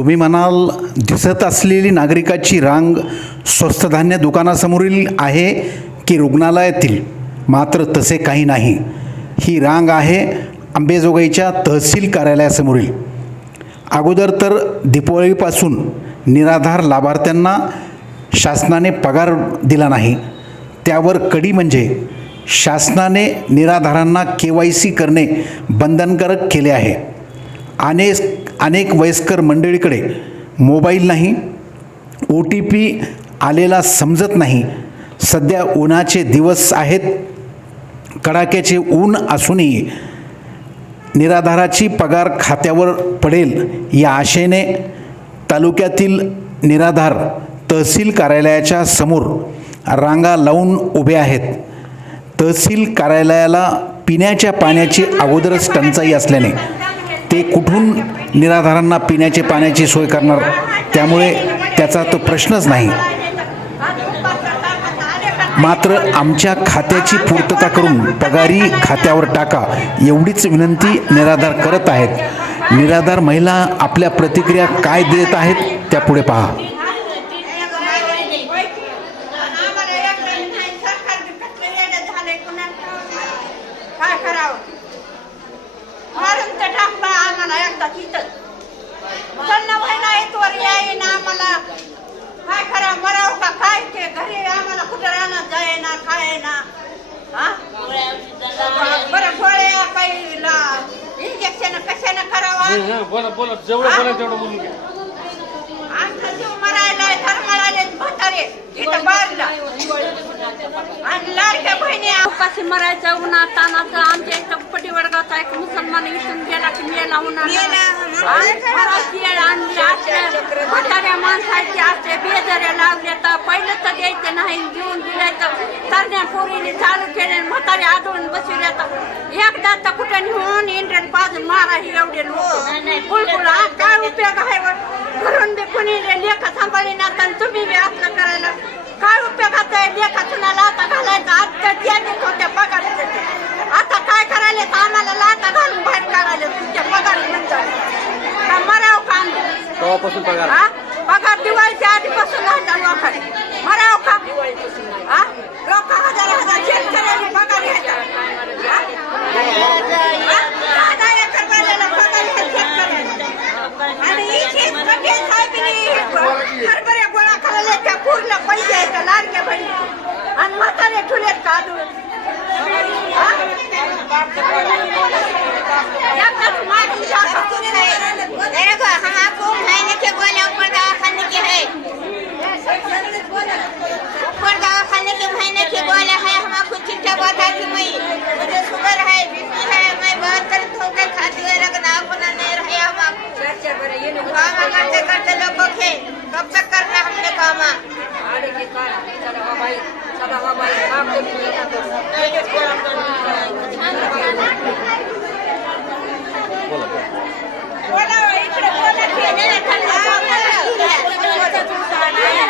तुम्ही म्हणाल दिसत असलेली नागरिकाची रांग स्वस्त धान्य दुकानासमोरील आहे की रुग्णालयातील? मात्र तसे काही नाही. ही रांग आहे आंबेजोगाईच्या तहसील कार्यालयासमोरील. अगोदर तर दीपावलीपासून निराधार लाभार्थ्यांना शासनाने पगार दिला नाही. त्यावर कडी म्हणजे शासनाने निराधारांना के वाय सी करणे बंधनकारक केले आहे. अनेक अनेक वयस्कर मंडळीकडे मोबाईल नाही ओ टी पी आलेला समजत नाही. सध्या उन्हाचे दिवस आहेत. कडाक्याचे ऊन असूनही निराधाराची पगार खात्यावर पडेल या आशेने तालुक्यातील निराधार तहसील कार्यालयाच्या समोर रांगा लावून उभे आहेत. तहसील कार्यालयाला पिण्याच्या पाण्याची अगोदरच टंचाई असल्याने ते कुठून निराधारांना पिण्याचे पाण्याची सोय करणार. त्यामुळे त्याचा तो प्रश्नच नाही. मात्र आमच्या खात्याची पूर्तता करून पगारी खात्यावर टाका एवढीच विनंती निराधार करत आहेत. निराधार महिला आपल्या प्रतिक्रिया काय देत आहेत त्या पुढे पहा काय करावं? आम्हाला एकदा तिथं मुलांना महिना येतवर येईना आम्हाला. काय करा मराव का काय ते? घरी आम्हाला कुठं राहणार? जायना खायना बरं गोळ्या काही इंजेक्शन कशाने करावा? हा, बोला बोला जेवढं बोला तेवढं बोलून घ्या आमचा जीव मरायला धर्मळाले म्हातारे इथं बाजला. आणि लाडक्या बहिणी उपाशी मरायचं उन्हात तानाचं आमच्या इथं पटी वडगावचा एक मुसलमान इथून गेला की मेला म्हाताऱ्या माणसाची असते बेजाऱ्या लावल्या तर पहिलं तर द्यायचं नाही घेऊन दिल्या तर तरण्या पोरीने चालू केले म्हातारे आदळून बसविल्या तर एकदा तर कुठं नेऊन इंडियन बाजून मारा ही एवढे लोक. हा. काय उपयोग आहे करून बी कुणी लेखा सांभाळी ना तुम्ही बी असलं करायला. काय उपयोगाचं आहे लेखा सुनाला आता त्या देत होत्या पगार देते. आता काय करायला तर आम्हाला लाता घालून बाहेर काढायला तुमच्या पगार नंतर का मराव काम तेव्हापासून पगार हा पगार दिवाळीच्या आधीपासून राहता लोकांनी मराव का हा लोक हजार हजार शेतकऱ्यांनी पगार घ्यायचा हा? हा? दहा दहा एकर वाल्याला पगार घ्यायचा शेतकऱ्याला. आणि इथे कटे साहेबांनी हरभऱ्या गोळा करायला त्या पूर्ण पैसे आहेत लाडक्या बहिणी आणि म्हातारे ठुलेत काढून देखो हम आपको महीने के बोले ऊपर दवाखाने के है ऊपर दवाखाने के महीने के बोले है हम आपको चिट्ठा बता कि मैं मुझे शुगर है बीपी है मैं बहत्तर ठोके खाती हुए रखना अपना नहीं रहे हम आपको काम करते करते लोगों के कब तक करना हमने काम बोला इकडे बोला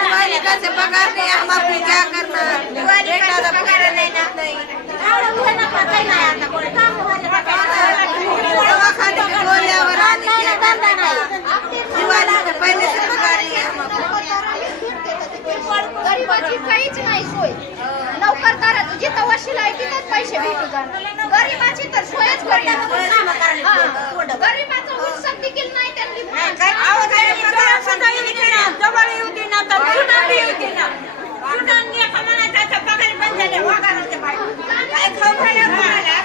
दिवाली का से पगार नहीं हम अपनी क्या करना दिवाली का से पगार नहीं ना दवाखाने में बोल्यावर आने की दिवाली से पहले से पगार नहीं है हम गरीबाची काहीच नाही सोय. लवकर जिथं वशील आहे तिथंच पैसे भेटू जाणार गरीबाची तर सोयच करी गरीबाचं उत्सव देखील नाही त्यांनी जवळ येऊ दे ना तर सुना बी येऊ दे ना सुनांनी एका मनाचा पगार बंद झाले वागार होते बाई काय खाऊ घाला कोणाला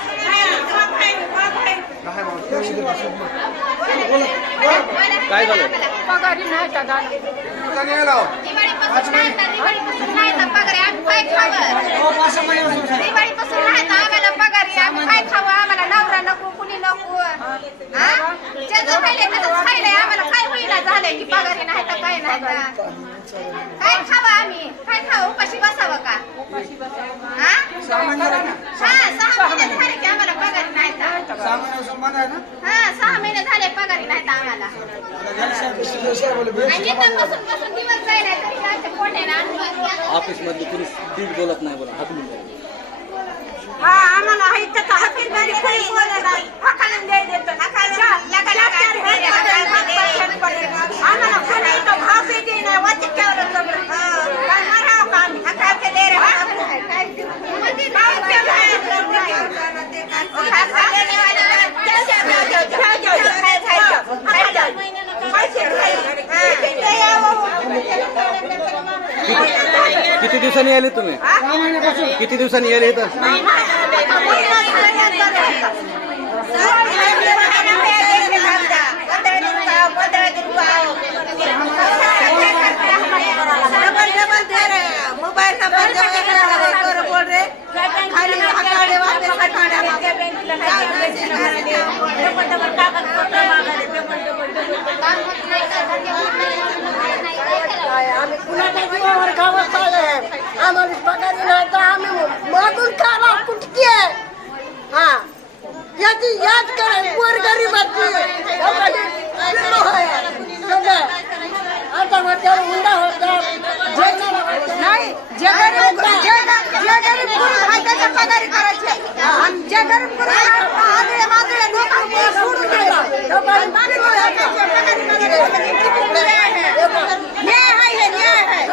खाऊ खाऊ काय झालं पगारी नाही दादा दिवाळीपासून नाही तर दिवाळीपासून नाही तर पगार आहे. आम्ही काय खावं दिवाळीपासून नाही तर आम्हाला पगार आहे. आम्ही काय खावं आम्हाला नवरा नको कुणी नको हा? त्याचं होईना झालंय की पगारी नाही तर काय नाही तर. काय खावं आम्ही? काय खावं? उपाशी बसावं का? हा? हा सहा महिने झाले की आम्हाला पगारी नाही तर. हा सहा महिने झाले पगारी नाही तर आम्हाला. आणि इथं बसून बसून दिवस जायला तरी आमच्या ऑफिस मधली बोलत नाही बोला. हाकलून. हा आम्हाला आहे बोलत नाही. हाकालून द्यायला देतं. चार- चार- चार- पाच- दिवसांनी आले तुम्ही किती दिवसांनी आले इथं नंबर बोल रे खाली हकाडे? आम्ही कुणाच्या जीवावर खावत चालले आम्हाला पगारी नाही तर आम्ही मागून खावा कुठकी? आहे हा. याची याद करा पोर गरीबाची. आता माझ्यावर हुंडा होता नाही जे गरीब जे जे गरीब पुरुष आहे त्याच्या पगारी करायचे आणि जे गरीब पुरुष आहे, आंधळे मांधळे लोकांना सोडून द्यायला. आणि बाकी लोकांच्या पगारी करायचे. न्याय आहे हे, न्याय आहे.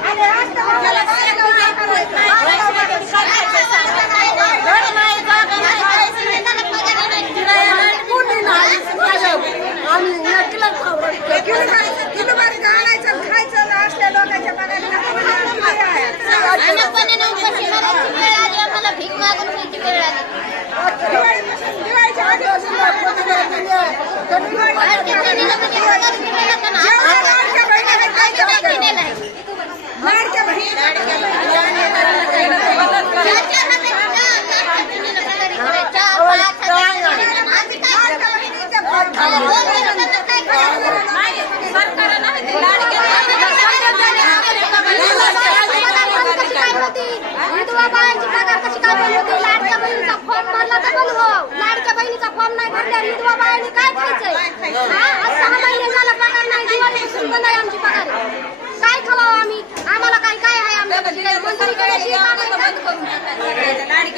आणि राष्ट्रवादीला काय करायचं? घर नाही, जागा नाही, काहीच नाही. कुणी नाही आम्ही एकला खावत किलो बारी- किलो बारी आणायचं आणि खायचं असल्या लोकांच्या पगारी न्याय आहे. अनापणे उपाशी मरायची वेळ आली आम्हाला भीक मागून खायची वेळ आली दिवाळीपासून- दिवाळीच्या आधीपासून लाडक्या बहिणीला म्हणजे पगार दिलेला का ना? जेवढ्या लाडक्या बहिणी आहेत, काय त्याच्या काय दिलेलं आहे? लाडक्या बहिणी ज्याच्या हातात ना, लाडक्या बहिणीला पगारी करायच्या, पाच हजार दिलेलं. आम्ही काय करावं? दोन दिवसांना काय करावं? विधवा बायांची पगार कशी काय बंद होती? लाडक्या बहिणीचा फॉर्म भरला तर बंद हो. लाडक्या बहिणीचा फॉर्म नाही भरल्यावर विधवा बायांनी काय खायचंय? हा? आज सहा महिने झाला पगार नाही दिवाळीपासून बंद आहे आमची पगार. काय खावावं आम्ही? आम्हाला काय काय आहे आमच्याकडे काही मंजुरी करायची का? नाही? बंद करून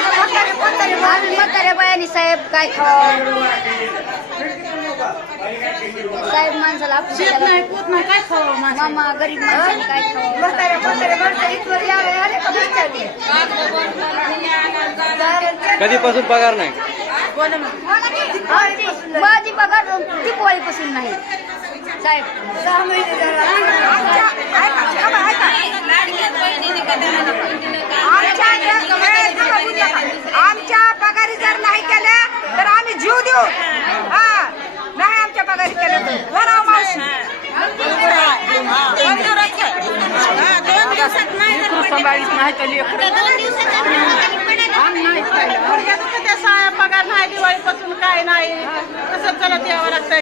आम्ही म्हाताऱ्या बायानी साहेब काय खावा साहेब माणसाला आपल्याला काय खावं मामा गरीब माणसाने काय खावं? म्हाताऱ्या म्हाताऱ्या माणसं इथवर यावे आले का बसतात? कधीपासून पगार नाही? माझी पगार दिवाळीपासून नाही. साहेब सहा महिने झाला. आमच्या ऐका, थांबा, ऐका. आमच्या जर- ए, थांबा, बुजला. का? आमच्या पगारी जर नाही केल्या तर आम्ही जीव देऊ हा नाही आमच्या पगारी केल्या तर बरं मावशी पगार नाही दिवाळीपासून काय नाही. कसं चलत यावं लागतंय.